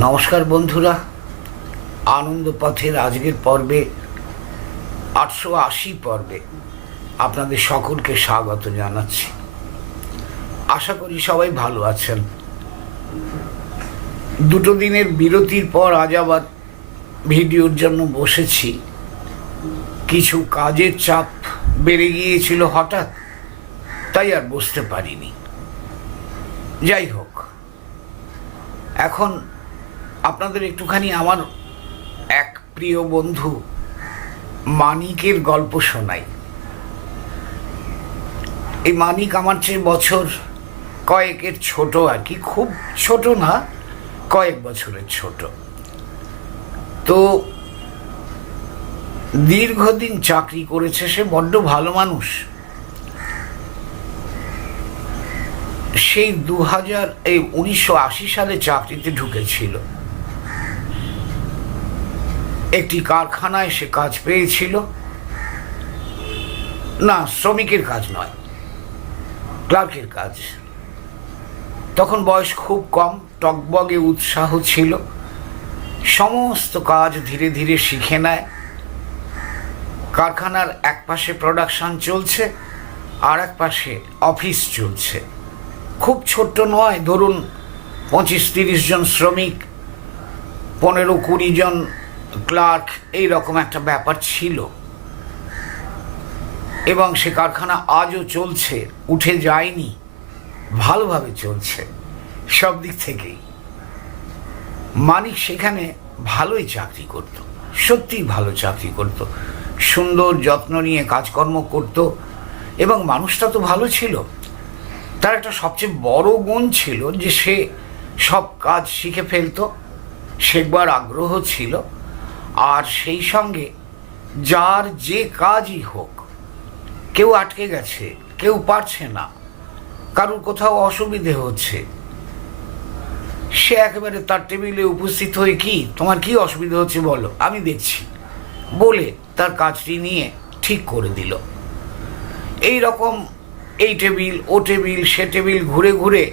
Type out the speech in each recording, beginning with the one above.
নমস্কার বন্ধুরা। আনন্দ পথের আজকের পর্বে, আটশো আশি পর্বে আপনাদের সকলকে স্বাগত জানাচ্ছি। আশা করি সবাই ভালো আছেন। দুটো দিনের বিরতির পর আজ আবার ভিডিওর জন্য বসেছি। কিছু কাজের চাপ বেড়ে গিয়েছিল হঠাৎ, তাই আর বসতে পারিনি। যাই হোক, এখন আপনাদের একটুখানি আমার এক প্রিয় বন্ধু মানিকের গল্প শোনাই। এই মানিক আমার চেয়ে বছর কয়েকের ছোট আর কি, খুব ছোট না, কয়েক বছরের ছোট। তো দীর্ঘদিন চাকরি করেছে, সে বড্ড ভালো মানুষ। সেই দু হাজার এই উনিশশো আশি সালে চাকরিতে ঢুকেছিল। একটি কারখানায় সে কাজ পেয়েছিল। না, শ্রমিকের কাজ নয়, ক্লার্কের কাজ। তখন বয়স খুব কম, টকবগে উৎসাহ ছিল। সমস্ত কাজ ধীরে ধীরে শিখে নেয়। কারখানার এক পাশে প্রোডাকশন চলছে, আর এক পাশে অফিস চলছে। খুব ছোট্ট নয়, ধরুন পঁচিশ তিরিশ জন শ্রমিক, পনেরো কুড়ি জন ক্লার্ক এই রকম একটা ব্যাপার ছিল। এবং সে কারখানা আজও চলছে, উঠে যায়নি, ভালোভাবে চলছে, সব দিক থেকেই। মানিক সেখানে ভালোই চাকরি করত, সত্যিই ভালো চাকরি করত। সুন্দর যত্ন নিয়ে কাজকর্ম করত, এবং মানুষটা তো ভালো ছিল। তার একটা সবচেয়ে বড় গুণ ছিল যে সে সব কাজ শিখে ফেলতো, শেখবার আগ্রহ ছিল। আর সেই সঙ্গে যার যে কাজই হোক, কেউ আটকে গেছে, কেউ পারছে না, কারুর কোথাও অসুবিধে হচ্ছে। সে একেবারে তার টেবিলে উপস্থিত হয়ে কি, তোমার কি অসুবিধা হচ্ছে বলো, আমি দেখছি। বলে তার কাজটি নিয়ে ঠিক করে দিল। এই রকম এই টেবিল, ও টেবিল, সে টেবিল ঘুরে ঘুরে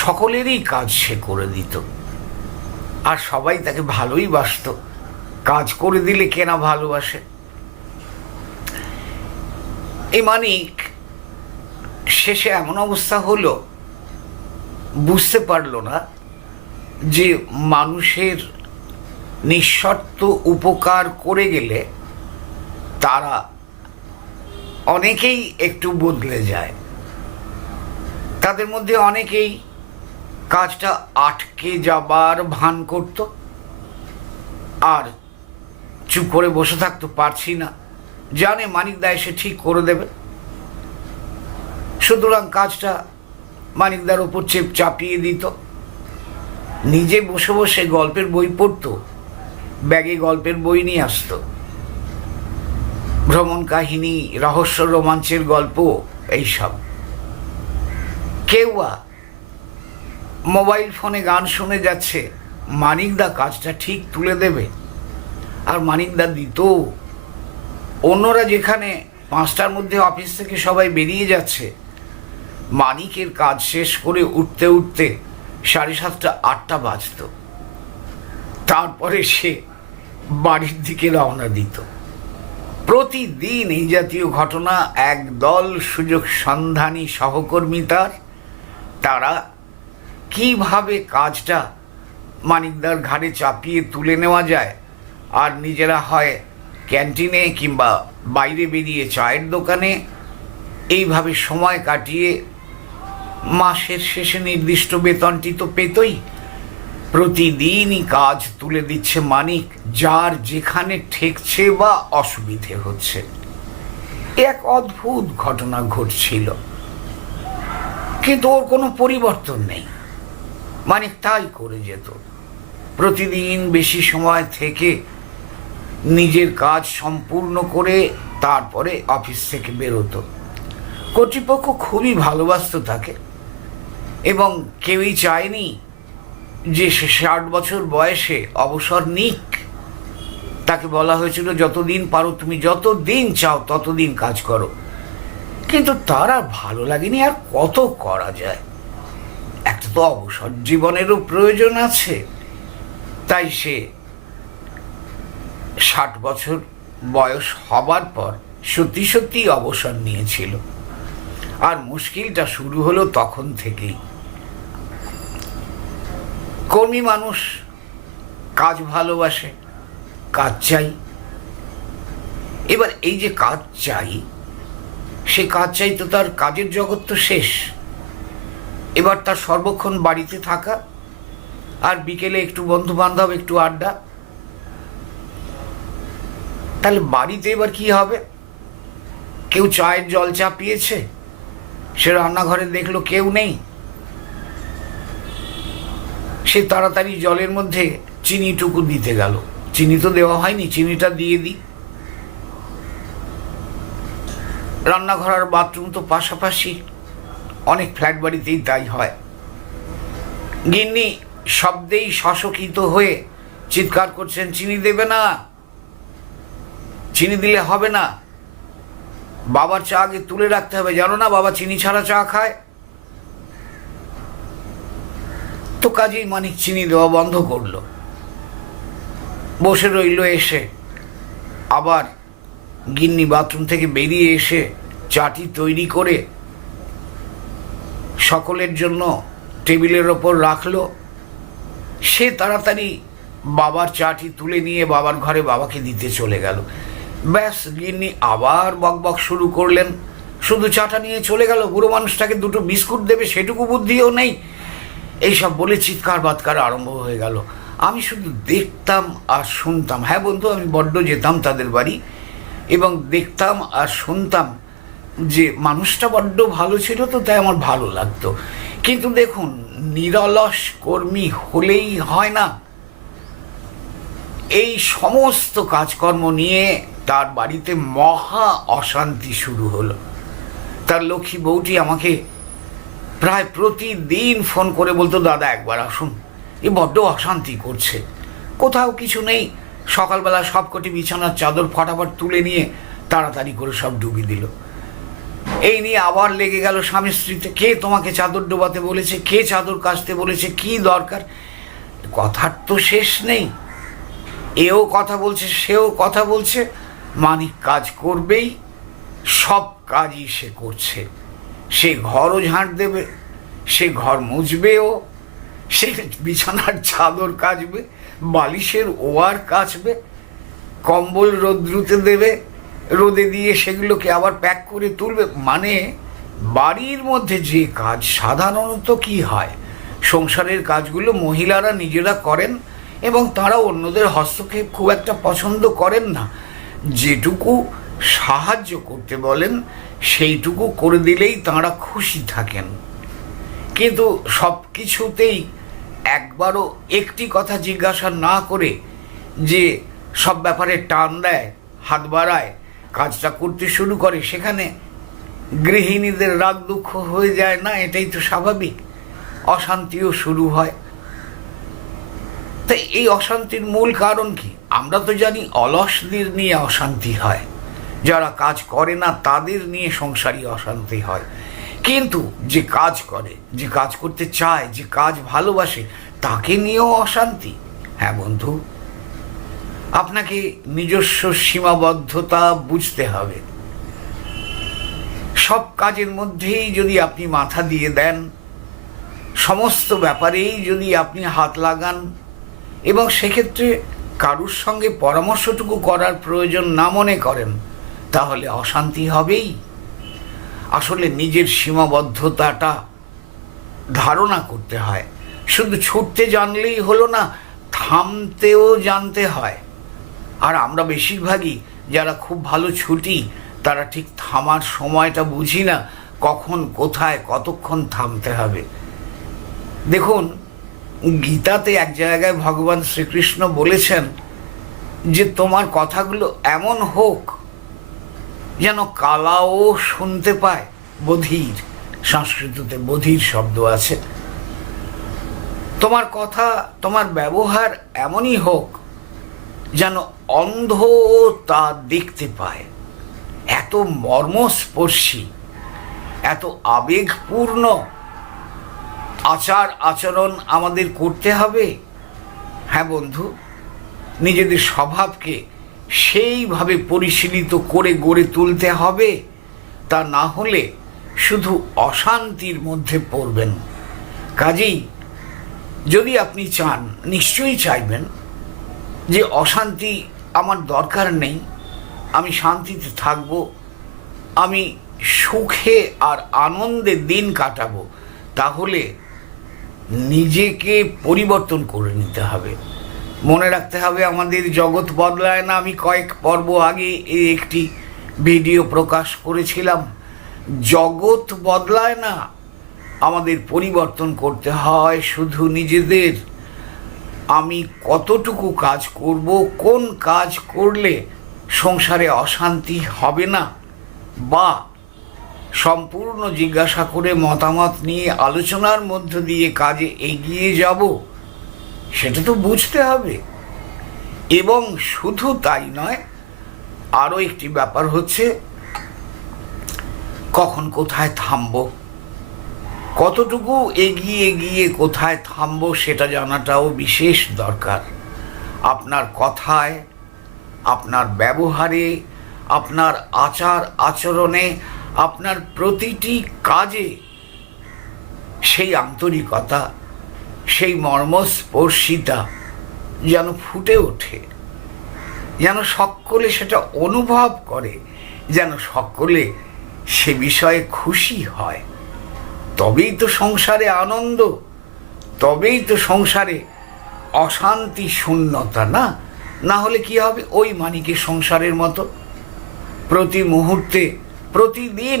সকলেরই কাজ সে করে দিত। আর সবাই তাকে ভালোই বাসত। কাজ করে দিলে কেনা ভালোবাসে? এই মানিক শেষে এমন অবস্থা হলো, বুঝতে পারল না যে মানুষের নিঃশর্ত উপকার করে গেলে তারা অনেকেই একটু বদলে যায়। তাদের মধ্যে অনেকেই কাজটা আটকে যাবার ভান করত। আর চুপ করে বসে থাকতে পারছি না। জানে মানিক দা এসে ঠিক করে দেবে। সুতরাং কাজটা মানিকদার ওপর চেপ চাপিয়ে দিত। নিজে বসে বসে গল্পের বই পড়তো। ব্যাগে গল্পের বই নিয়ে আসতো। ভ্রমণ কাহিনী, রহস্য, রোমাঞ্চের গল্প, এইসব। কেউ মোবাইল ফোনে গান শুনে যাচ্ছে। মানিকদা কাজটা ঠিক তুলে দেবে। আর মানিকদা দিত। অন্যরা যেখানে পাঁচটার মধ্যে অফিস থেকে সবাই বেরিয়ে যাচ্ছে। মানিকের কাজ শেষ করে উঠতে উঠতে সাড়ে সাতটা, আটটা বাজত। তারপরে সে বাড়ির দিকে রওনা দিত। প্রতিদিন এই জাতীয় ঘটনা, একদল সুযোগ সন্ধানী সহকর্মী তার, তারা কীভাবে কাজটা মানিকদার ঘাড়ে চাপিয়ে তুলে নেওয়া যায়? আর নিজেরা হয় ক্যান্টিনে কিংবা বাইরে বেরিয়ে চায়ের দোকানে? এইভাবে সময় কাটিয়ে মাসের শেষে নির্দিষ্ট বেতনটি তো পেতই। প্রতিদিনই কাজ তুলে দিচ্ছে মানিক, যার যেখানে ঠেকছে বা অসুবিধে হচ্ছে। এক অদ্ভুত ঘটনা ঘটছিল। কিন্তু ওর কোনো পরিবর্তন নেই। মানিক তাই করে যেত। প্রতিদিন বেশি সময় থেকে নিজের কাজ সম্পূর্ণ করে তারপরে অফিস থেকে বেরোতো। কর্তৃপক্ষ খুবই ভালোবাসত তাকে এবং কেউই চায়নি যে সে ষাট বছর বয়সে অবসর নিক। তাকে বলা হয়েছিল, যতদিন পারো তুমি যত দিন চাও ততদিন কাজ করো। কিন্তু তার আর ভালো লাগেনি, আর কত করা যায়? তো অবসর জীবনেরও প্রয়োজন আছে। তাই সে ষাট বছর বয়স হবার পর সত্যি সত্যি অবসর নিয়েছিল। আর মুশকিলটা শুরু হলো তখন থেকেই। কর্মী মানুষ, কাজ ভালোবাসে, কাজ চাই। এবার এই যে কাজ চাই, সে কাজ চাই তো তার কাজের জগৎ তো শেষ। এবার তার সর্বক্ষণ বাড়িতে থাকা আর বিকেলে একটু বন্ধু বান্ধব একটু আড্ডা। তাহলে বাড়িতে এবার কি হবে? কেউ চায়ের জল চাপিয়েছে? সে রান্নাঘরে দেখল কেউ নেই। সে তাড়াতাড়ি জলের মধ্যে চিনিটুকু দিতে গেল। চিনি তো দেওয়া হয়নি, চিনিটা দিয়ে দিই। রান্নাঘর আর বাথরুম তো পাশাপাশি। অনেক ফ্ল্যাট বাড়িতেই তাই হয়। গিন্নি শব্দেই শশকিত হয়ে চিৎকার করছেন, চিনি দেবে না। চিনি দিলে হবে না। বাবার চা আগে তুলে রাখতে হবে। জানো না, বাবা চিনি ছাড়া চা খায়? তো কাজেই মানিক চিনি দেওয়া বন্ধ করল। বসে রইল এসে। আবার গিন্নি বাথরুম থেকে বেরিয়ে এসে চাটি তৈরি করে সকলের জন্য টেবিলের ওপর রাখল। সে তাড়াতাড়ি বাবার চাটি তুলে নিয়ে বাবার ঘরে বাবাকে দিতে চলে গেল। ব্যাস, গিন্নি আবার বকবক শুরু করলেন। শুধু চাটা নিয়ে চলে গেল, বুড়ো মানুষটাকে দুটো বিস্কুট দেবে সেটুকু বুদ্ধিও নেই। এইসব বলে চিৎকার বাৎকার আরম্ভ হয়ে গেল। আমি শুধু দেখতাম আর শুনতাম। হ্যাঁ বন্ধু, আমি বড্ড যেতাম তাদের বাড়ি। এবং দেখতাম আর শুনতাম যে মানুষটা বড্ড ভালো ছিল তো তাই আমার ভালো লাগতো। কিন্তু দেখুন, নিরলস কর্মী হলেই হয় না। এই সমস্ত কাজকর্ম নিয়ে তার বাড়িতে মহা অশান্তি শুরু হলো। তার লক্ষ্মী বউটি আমাকে প্রায় প্রতিদিন ফোন করে বলতো, দাদা, একবার আসুন। এ বড্ড অশান্তি করছে। কোথাও কিছু নেই। সকালবেলা সবকটি বিছানার চাদর ফটাফট তুলে নিয়ে তাড়াতাড়ি করে সব ডুবি দিল। এই নিয়ে আবার লেগে গেল স্বামী স্ত্রীতে। কে তোমাকে চাদর ডোবাতে বলেছে? কে চাদর কাচতে বলেছে? কি দরকার? কথার তো শেষ নেই। এও কথা বলছে, সেও কথা বলছে। মানিক কাজ করবেই, সব কাজই সে করছে। সে ঘরও ঝাঁট দেবে, সে ঘর মুছবেও, সে বিছানার চাদর কাচবে, বালিশের ওয়ার কাচবে, কম্বল রোদ্রুতে দেবে রোদে দিয়ে সেগুলোকে আবার প্যাক করে তুলবে। মানে বাড়ির মধ্যে যে কাজ, সাধারণত কি হয়? সংসারের কাজগুলো মহিলারা নিজেরা করেন এবং তারা অন্যদের হস্তক্ষেপ খুব একটা পছন্দ করেন না। যেটুকু সাহায্য করতে বলেন, সেইটুকু করে দিলেই তাঁরা খুশি থাকেন। কিন্তু সব কিছুতেই একবারও একটি কথা জিজ্ঞাসা না করে যে সব ব্যাপারে টান দেয়, হাত বাড়ায় কাজটা করতে শুরু করে, সেখানে গৃহিণীদের রাগ দুঃখ হয়ে যায় না? এটাই তো স্বাভাবিক। অশান্তিও শুরু হয়। তাই এই অশান্তির মূল কারণ কি? আমরা তো জানি অলসদের নিয়ে অশান্তি হয়। যারা কাজ করে না, তাদের নিয়ে সংসারী অশান্তি হয়। কিন্তু যে কাজ করে, যে কাজ করতে চায়, যে কাজ ভালোবাসে, তাকে নিয়েও অশান্তি। হ্যাঁ বন্ধু? আপনাকে নিজস্ব সীমাবদ্ধতা বুঝতে হবে। সব কাজের মধ্যেই যদি আপনি মাথা দিয়ে দেন, সমস্ত ব্যাপারেই যদি আপনি হাত লাগান এবং সেক্ষেত্রে কারুর সঙ্গে পরামর্শটুকু করার প্রয়োজন না মনে করেন, তাহলে অশান্তি হবেই। আসলে নিজের সীমাবদ্ধতাটা ধারণা করতে হয়। শুধু ছুটতে জানলেই হলো না, থামতেও জানতে হয়। আর আমরা বেশিরভাগই যারা খুব ভালো ছুটি, তারা ঠিক থামার সময়টা বুঝি না কখন কোথায় কতক্ষণ থামতে হবে। দেখুন, গীতাতে এক জায়গায় ভগবান শ্রীকৃষ্ণ বলেছেন যে, তোমার কথাগুলো এমন হোক যেন কালাও শুনতে পায়। বধির, সংস্কৃততে বধির শব্দ আছে। তোমার কথা, তোমার ব্যবহার এমনই হোক যেন অন্ধ তা দেখতে পায়। এত মর্মস্পর্শী, এত আবেগপূর্ণ আচার আচরণ আমাদের করতে হবে। হ্যাঁ বন্ধু, নিজেদের স্বভাবকে সেইভাবে পরিশীলিত করে গড়ে তুলতে হবে। তা না হলে শুধু অশান্তির মধ্যে পড়বেন। কাজেই যদি আপনি চান, নিশ্চয়ই চাইবেন যে অশান্তি আমার দরকার নেই, আমি শান্তিতে থাকব, আমি সুখে আর আনন্দে দিন কাটাবো, তাহলে নিজেকে পরিবর্তন করে নিতে হবে। মনে রাখতে হবে আমাদের জগৎ বদলায় না। আমি কয়েক পর্ব আগে একটি ভিডিও প্রকাশ করেছিলাম। জগৎ বদলায় না, আমাদের পরিবর্তন করতে হয় শুধু নিজেদের। আমি কতটুকু কাজ করব, কোন কাজ করলে সংসারে অশান্তি হবে না? বা সম্পূর্ণ জিজ্ঞাসা করে মতামত নিয়ে আলোচনার মধ্য দিয়ে কাজে এগিয়ে যাব, সেটা তো বুঝতে হবে। এবং শুধু তাই নয়, আরও একটি ব্যাপার হচ্ছে, কখন কোথায় থামবো? কতটুকু এগিয়ে গিয়ে কোথায় থামবো সেটা জানাটাও বিশেষ দরকার। আপনার কথায়, আপনার ব্যবহারে, আপনার আচার আচরণে, আপনার প্রতিটি কাজে সেই আন্তরিকতা, সেই মর্মস্পর্শিতা যেন ফুটে ওঠে, যেন সকলে সেটা অনুভব করে, যেন সকলে সে বিষয়ে খুশি হয়। তবেই তো সংসারে আনন্দ, তবেই তো সংসারে অশান্তি শূন্যতা, না? না হলে কি হবে? ওই মানিকের সংসারের মতো। প্রতি মুহূর্তে, প্রতিদিন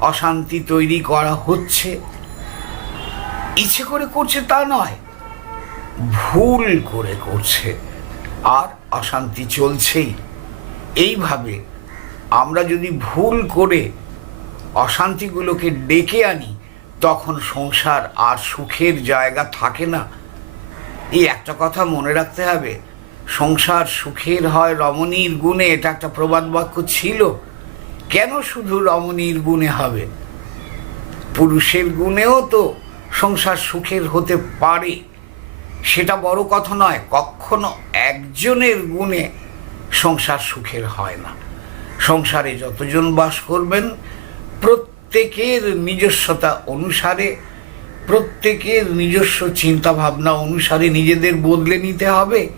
অশান্তি তৈরি করা হচ্ছে। ইচ্ছে করে করছে তা নয়, ভুল করে করছে। আর অশান্তি চলছেই। এইভাবে আমরা যদি ভুল করে অশান্তিগুলোকে ডেকে আনি, তখন সংসার আর সুখের জায়গা থাকে না। এই একটা কথা মনে রাখতে হবে, সংসার সুখের হয় রমণীর গুণে, এটা একটা প্রবাদ বাক্য ছিল। কেন শুধু রমণীর গুণে হবে? পুরুষের গুণেও তো সংসার সুখের হতে পারে। সেটা বড় কথা নয়, কখনো একজনের গুণে সংসার সুখের হয় না। সংসারে যতজন বাস করবেন প্রত্যেকের নিজস্বতা অনুসারে, প্রত্যেকের নিজস্ব চিন্তা ভাবনা অনুসারে নিজেদের বদলে নিতে হবে,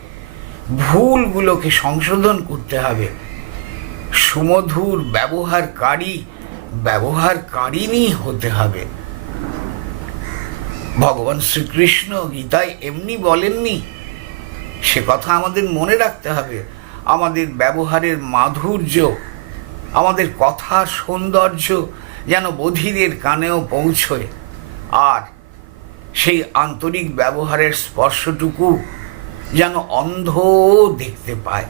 ভুলগুলোকে সংশোধন করতে হবে। সুমধুর ব্যবহারকারী ব্যবহারকারিনী হতে হবে। ভগবান শ্রীকৃষ্ণ গীতায় এমনি বলেননি, সে কথা আমাদের মনে রাখতে হবে। আমাদের ব্যবহারের মাধুর্য আমাদের কথার সৌন্দর্য যেন বধিরের কানেও পৌঁছয়। আর সেই আন্তরিক ব্যবহারের স্পর্শটুকু যেন অন্ধ দেখতে পায়।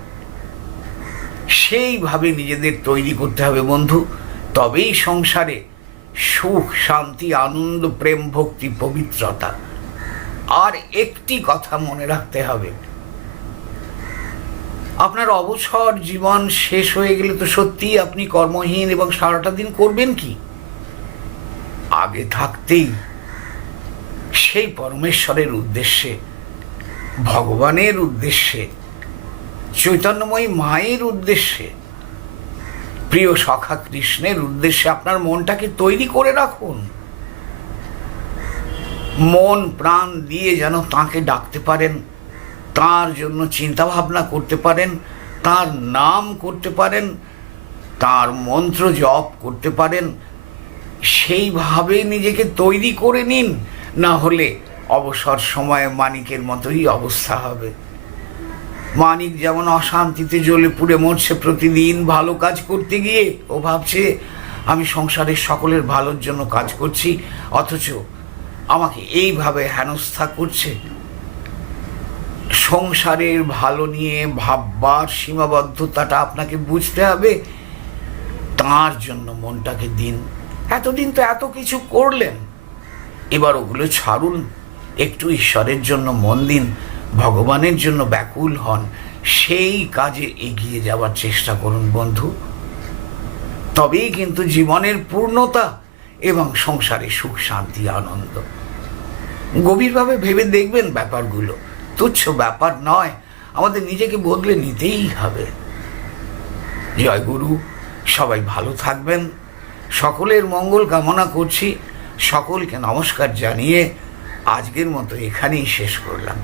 সেইভাবে নিজেদের তৈরি করতে হবে বন্ধু। তবেই সংসারে সুখ, শান্তি, আনন্দ, প্রেম, ভক্তি, পবিত্রতা। আর একটি কথা মনে রাখতে হবে। আপনার অবসর জীবন শেষ হয়ে গেলে তো সত্যিই আপনি কর্মহীন এবং সারাটা দিন করবেন কি? আগে থাকতেই সেই পরমেশ্বরের উদ্দেশ্যে, ভগবানের উদ্দেশ্যে, চৈতন্যময়ী মায়ের উদ্দেশ্যে, প্রিয় সখা কৃষ্ণের উদ্দেশ্যে আপনার মনটাকে তৈরি করে রাখুন। মন প্রাণ দিয়ে যেন তাকে ডাকতে পারেন। তার জন্য চিন্তা ভাবনা করতে পারেন, তার নাম করতে পারেন, তার মন্ত্র জপ করতে পারেন, সেইভাবে নিজেকে তৈরি করে নিন, না হলে অবসর সময়ে মানিকের মতোই অবস্থা হবে। মানিক যেমন অশান্তিতে জ্বলে পুড়ে মরছে প্রতিদিন ভালো কাজ করতে গিয়ে, ও ভাবছে, আমি সংসারের সকলের ভালোর জন্য কাজ করছি, অথচ আমাকে এইভাবে হেনস্থা করছে। সংসারের ভালো নিয়ে ভাববার সীমাবদ্ধতাটা আপনাকে বুঝতে হবে। তার জন্য মনটাকে দিন। এতদিন তো এত কিছু করলেন। এবার ওগুলো ছাড়ুন। একটু ঈশ্বরের জন্য মন দিন, ভগবানের জন্য ব্যাকুল হন। সেই কাজে এগিয়ে যাওয়ার চেষ্টা করুন বন্ধু। তবেই কিন্তু জীবনের পূর্ণতা এবং সংসারে সুখ, শান্তি, আনন্দ। গভীরভাবে ভেবে দেখবেন ব্যাপারগুলো। তুচ্ছ ব্যাপার নয়। আমাদের নিজেকে বদলে নিতেই হবে। জয় গুরু, সবাই ভালো থাকবেন। সকলের মঙ্গল কামনা করছি। সকলকে নমস্কার জানিয়ে আজকের মতো এখানেই শেষ করলাম।